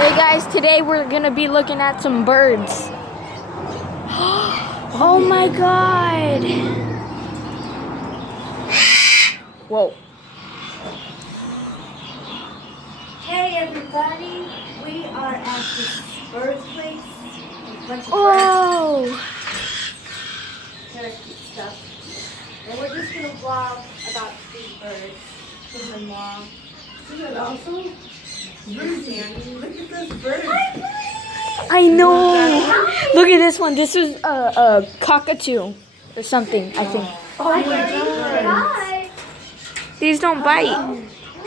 Hey guys, today we're gonna be looking at some birds. Oh my god! Whoa. Hey everybody, we are at this bird place with a bunch of Oh! parakeet stuff. And we're just gonna vlog about these birds with my mom. Isn't that awesome? Rudy, look at this bird. I know! Look at this one. This is a cockatoo or something, I think. Oh my god. Hi! These don't bite.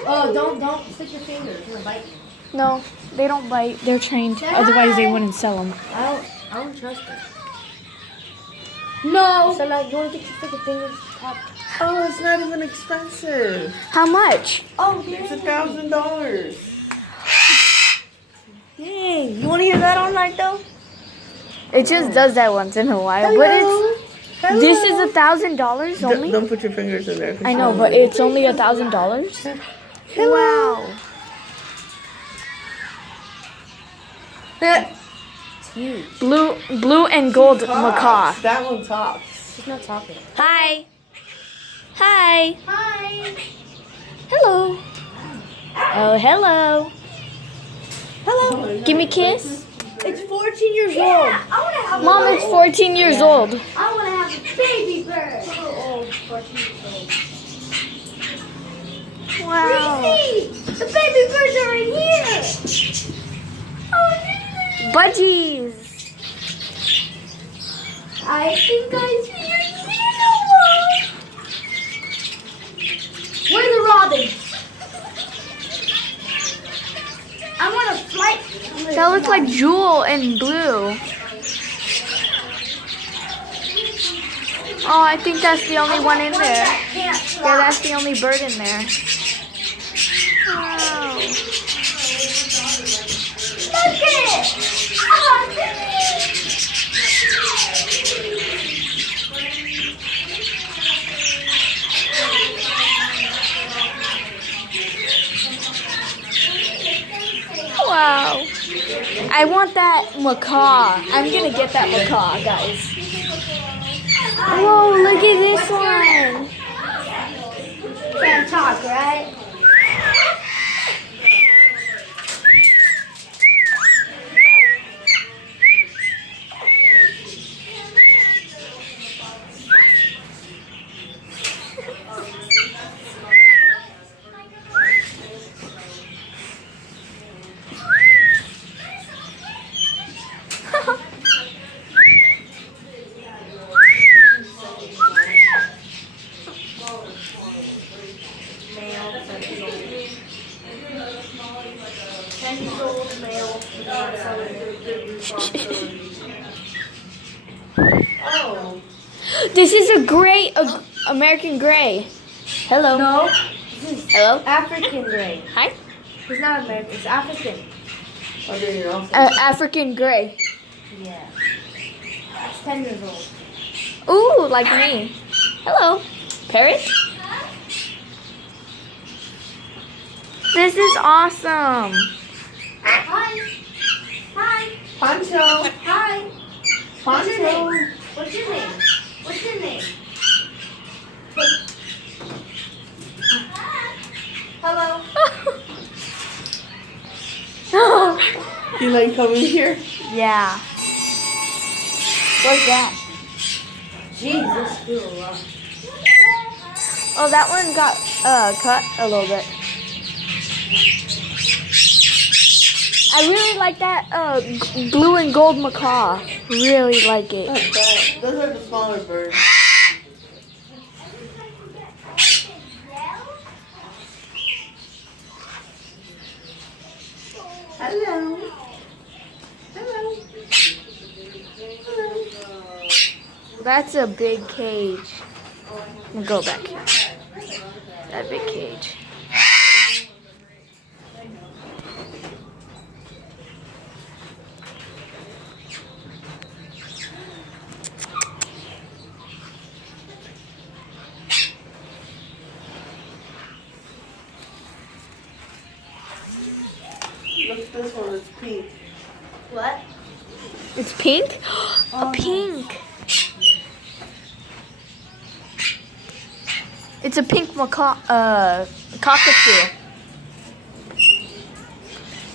Oh, don't stick your fingers, it's gonna bite you. No, they don't bite. They're trained. Otherwise, they wouldn't sell them. I don't trust it. No! So like, you wanna get your freaking fingers up? Oh, it's not even expensive. How much? Oh, It's $1,000. dang. You wanna hear that all night though? It just does that once in a while, but it's this is $1,000 only. Don't put your fingers in there. I know, but it's only $1,000. Wow. Huge. Blue and gold macaw. That one talks. She's not talking. Hi. Hi. Hi! Hello. Oh, hello. Hello! Give me a kiss. It's 14 years old. I wanna have Mom, it's 14 years old. I wanna have a baby bird. So old, 14 years old. Wow. The baby birds are in here. Budgies. I think I see a little one. Where's the robin? I want a flight. That looks like Jewel and Blue. Oh, I think that's the only one in there. Yeah, that's the only bird in there. Wow. Look at it. Oh, look at it. Wow. I want that macaw. I'm gonna get that macaw, guys. Whoa, look at this one. Can't talk, right? Oh. This is a gray, American gray. Hello. No. This is Hello. African gray. Hi. It's not American, it's African. Oh, there you're also. African gray. Yeah. It's 10 years old. Ooh, like me. Hello. Parrot. This is awesome. Hi. Hi. Pancho. Hi. What's your Pancho. name? What's your name? What's your name? Hello. You like coming here? Yeah. What's that? Jesus, feel a lot. Oh, that one got cut a little bit. I really like that blue and gold macaw. Really like it. Those are the smaller birds. Hello. Hello. Hello. That's a big cage. I'm gonna go back here. That big cage. Look This one is pink. What? It's pink? A pink. It's a pink cockatoo.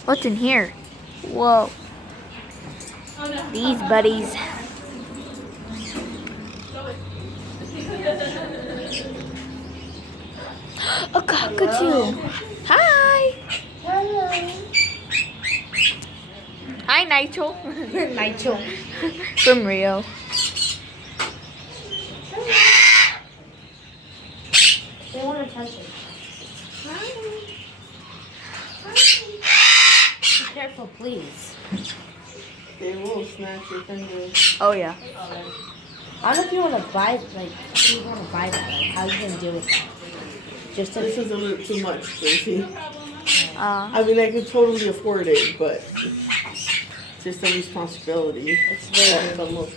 What's in here? Whoa. These buddies. A cockatoo. Hi. Hello. Hi, Nigel. Nigel. From Rio. They want to touch it. Be careful, please. They will snatch your fingers. Oh, yeah. I don't know if you want to buy, like, if you want to buy that. Like, how are you going to deal with that? Just to. This is a little too much, Gracie. Uh, I mean, I could totally afford it, but it's just a responsibility. It's very But look,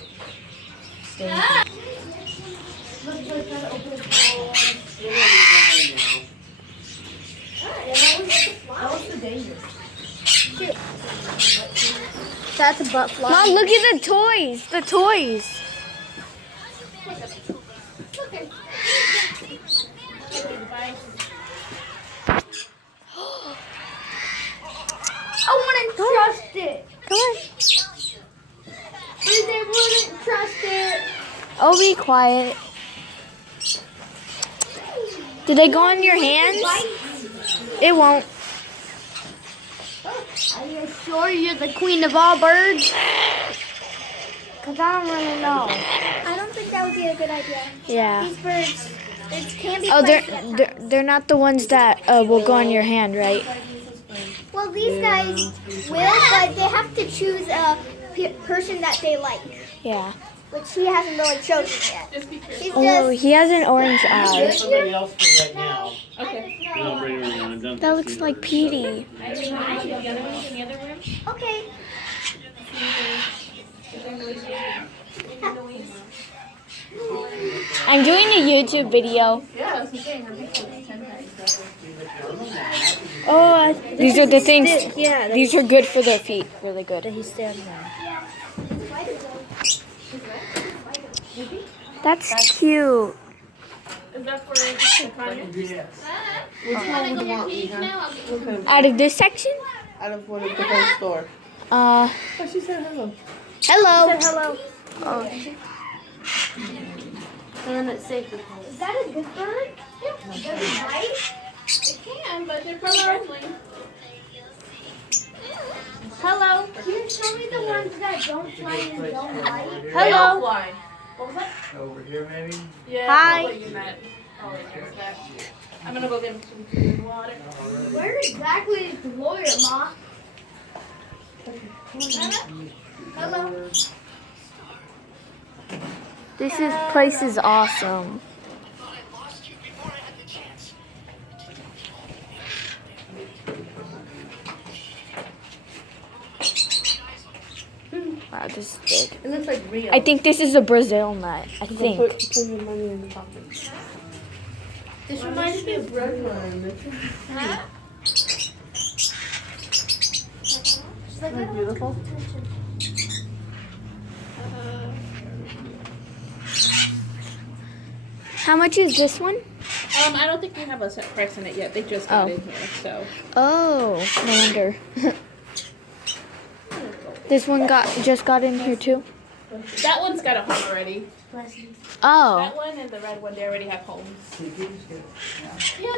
That's a butt fly. Mom, look at the toys. The toys. I wouldn't trust it. Come on. They wouldn't trust it. Oh, be quiet. Did they go on your hands? It won't. Are you sure you're the queen of all birds? Because I don't really know. I don't think that would be a good idea. Yeah. These birds, it can be. Oh, placed- they're not the ones that will go on your hand, right? Well, these guys will, but they have to choose a person that they like, Yeah. which he hasn't really chosen yet. He's Oh, just. he has an orange eye. Somebody else for right now. Okay. We don't bring her when I'm done. That looks like Petey. Okay. I'm doing a YouTube video. Oh, these are the things. Yeah, These are good for their feet. Really good. he's standing there. That's cute. which one would you want, Mika? Out of this section? Out of one of the whole store. Uh, Oh, she said hello. hello. Hello. Oh, And then it's safe. Is that a good bird? Does it bite? Hello. Can you show me the ones that don't fly and don't bite? hello. Over here, maybe? Hi. I'm gonna go get some food and water. Where exactly is the lawyer, Ma? Hello. Place is awesome. Wow, this is big. It looks like Rio. I think this is a Brazil nut. I Put think. your money in the pocket. This reminds me of Red one. Isn't that beautiful? How much is this one? I don't think we have a set price on it yet. They just got Oh. in here, so. Oh, no wonder. This one just got in here too. That one's got a home already. Oh. That one and the red one, they already have homes.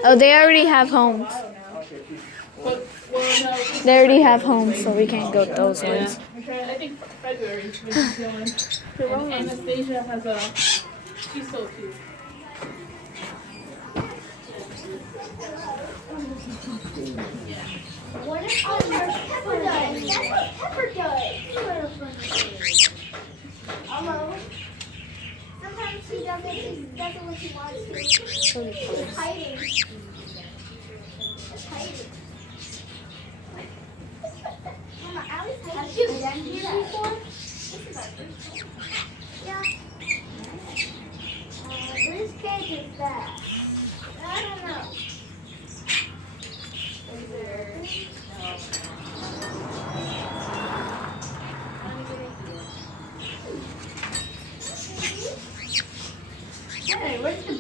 Oh, they already have homes. But, well, no. They already have homes, so we can't go to those Yeah. ones. I think February is when she's going. And Anastasia has a. She's so cute. What if Pepper does? That's what Pepper does. Hello. Sometimes she doesn't what she wants to. She's hiding. She's hiding. Mama, Allie's hiding. Have you done here before? This is our first time. Yeah. Whose cage is that? I don't know. Is there?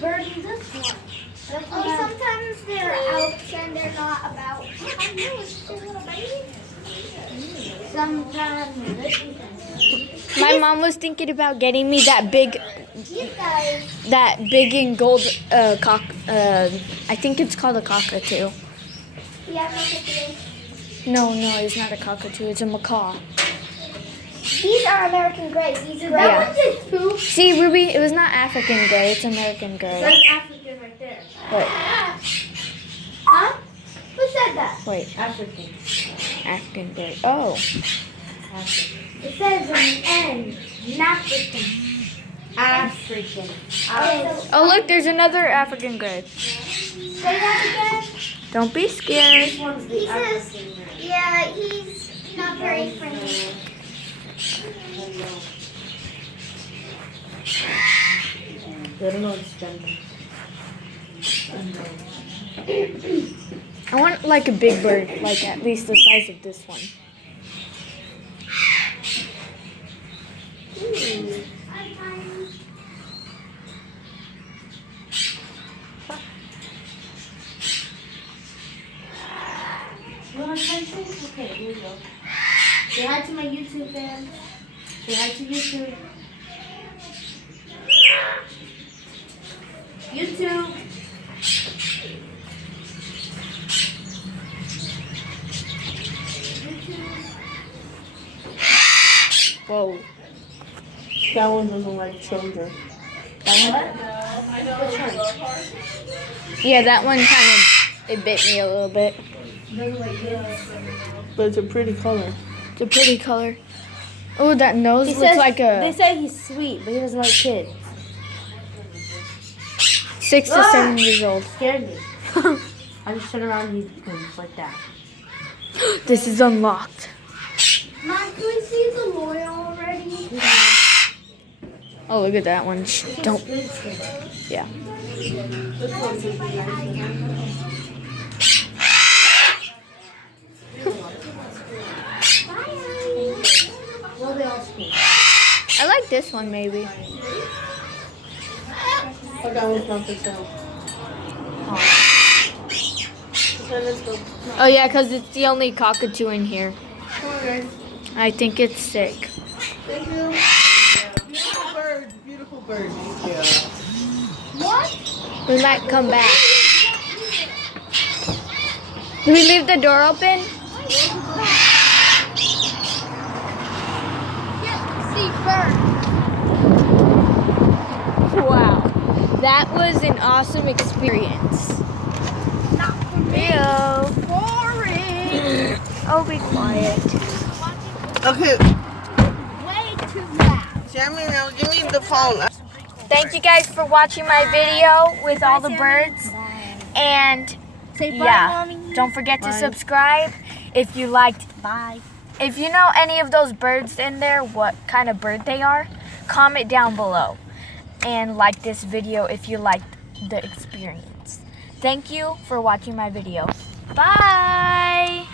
bird in this one. Oh, sometimes they're out and they're not about. I know, it's just a little baby. Sometimes My mom was thinking about getting me that big You guys. and gold I think it's called a cockatoo. Yeah, look at these. No, it's not a cockatoo. It's a macaw. These are American Greys. These are Yeah. one's a two. See, Ruby, it was not African gray. It's American gray. That's African right there. Wait, Huh? Who said that? wait. African. African gray. Oh. It says an N. African. African. Oh, look, there's another African gray. Say that again. Don't be scared. This one's He the says, African. yeah, he's not very friendly. I don't know what's gender. I want like a big bird, like at least the size of this one. You want to try things? Okay, here we go. Say hi to my YouTube fans. Say hi to YouTube. YouTube. Whoa. That one doesn't like children. Yeah, that one kind of, it bit me a little bit. But it's a pretty color. It's a pretty color. Oh, that nose He looks says, like they a say he's sweet, but he doesn't like kids. 6 to 7 years old. Scared me. I just turn around and he comes like that. This is unlocked. Mom, can we see the lawyer already? Oh, look at that one. Shh, don't. Yeah. Well, they all speak. I like this one maybe. But that one's not for sale. Okay, let's go. Oh yeah, because it's the only cockatoo in here. Come on, guys. I think it's sick. Thank you. Beautiful bird. Beautiful bird. Yeah. What? We might come back. Do we leave the door open? See bird. Wow. That was an awesome experience. Not for me. Leo. Boring. Oh, be quiet. Okay, Way too loud. Sammy, now give me the phone. Thank you guys for watching my video with all the birds. And Say bye, yeah, Mommy. don't forget to subscribe if you liked. Bye. If you know any of those birds in there, what kind of bird they are, comment down below. And like this video if you liked the experience. Thank you for watching my video. Bye!